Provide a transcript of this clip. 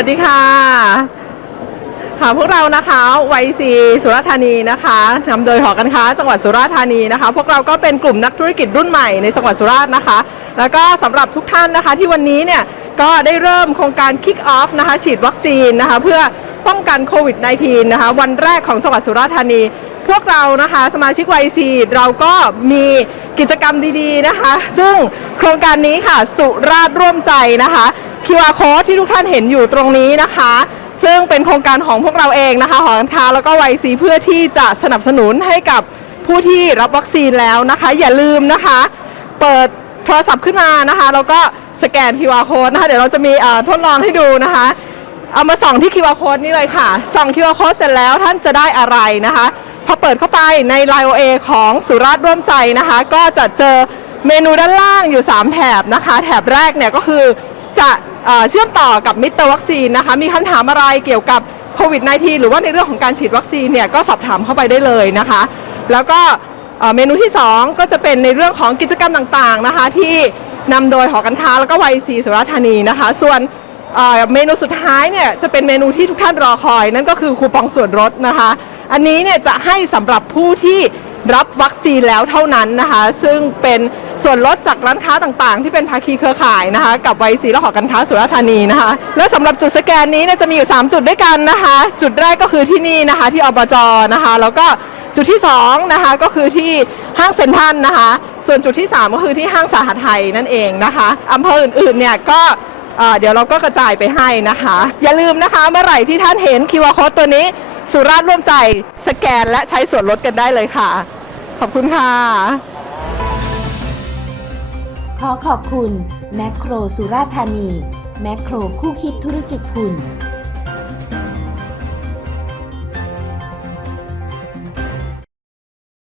ัสดีค่ะ ค่ะพวกเรานะคะไวซีสุราษฎร์ธานีนะคะนำโดยหอการค้าจังหวัดสุราษฎร์ธานีนะคะ พวกเราก็เป็นกลุ่มนักธุรกิจรุ่นใหม่ในจังหวัดสุราษฎร์นะคะ แล้วก็สำหรับทุกท่านนะคะที่วันนี้เนี่ยก็ได้เริ่มโครงการ Kick Off นะคะฉีดวัคซีนนะคะเพื่อป้องกันโควิด -19 นะคะวันแรกของจังหวัดสุราษฎร์ธานี พวกเรานะคะสมาชิกไวซีเราก็มีกิจกรรมดีๆนะคะ ซึ่งโครงการนี้ค่ะสุราษฎร์ร่วมใจนะคะ QR code ที่ทุกท่านเห็นอยู่ตรงนี้นะคะ ซึ่งเป็นโครงการของพวกเราเองนะคะหอการค้าแล้วก็ไวซีเพื่อที่จะสนับสนุนให้กับผู้ที่รับวัคซีนแล้วนะคะ อย่าลืมนะคะ เปิดโทรศัพท์ขึ้นมานะคะแล้วก็สแกน QR code นะคะ เดี๋ยวเราจะมีทดลองให้ดูนะคะ เอามาส่องที่ QR code นี่เลยค่ะ ส่อง QR code เสร็จแล้วท่านจะได้อะไรนะคะพอเปิดเข้าไปใน Line OA ของสุราษฎร์ร่วมใจนะคะ ก็จะเจอเมนูด้านล่างอยู่ 3 แถบนะคะ แถบแรกเนี่ยก็คือ จะเชื่อมต่อกับมิเตอร์วัคซีนนะคะ มีคำถามอะไรเกี่ยวกับโควิด -19 หรือว่าในเรื่องของการฉีดวัคซีนเนี่ยก็สอบถามเข้าไปได้เลยนะคะ แล้วก็เมนูที่ 2 ก็จะเป็นในเรื่องของกิจกรรมต่างๆนะคะ ที่นำโดยหอการค้าแล้วก็ไวซีสุราษฎร์ธานีนะคะ ส่วนเอ่อเมนูสุดท้ายเนี่ยจะเป็นเมนูที่ทุกท่านรอคอย นั่นก็คือคูปองส่วนลดนะคะ อันนี้เนี่ยจะให้สำหรับผู้ที่รับวัคซีนแล้วเท่านั้นนะคะ ซึ่งเป็น ส่วนลดจากร้านค้าต่างๆ ที่เป็นภาคีเครือข่ายนะคะ กับไวซีและหอการค้าสุราษฎร์ธานีนะคะ และสำหรับจุดสแกนนี้เนี่ยจะมีอยู่ 3 จุดด้วยกันนะคะ จุดแรกก็คือที่นี่นะคะที่อบจนะคะ แล้วก็จุดที่2นะคะก็คือที่ห้างเซ็นทรัลนะคะ ส่วนจุดที่ 3 ก็คือที่ห้างสาหัสไทยนั่นเองนะคะอำเภออื่นๆเนี่ยก็เดี๋ยวเราก็กระจายไปให้นะคะ อย่าลืมนะคะเมื่อไหร่ที่ท่านเห็น QR code ตัวนี้ สุราษฎร์ร่วมใจสแกนและใช้ส่วนลดกันได้เลยค่ะ ขอบคุณค่ะ ขอขอบคุณ แมคโครสุราธานี แมคโครคู่คิดธุรกิจคุณ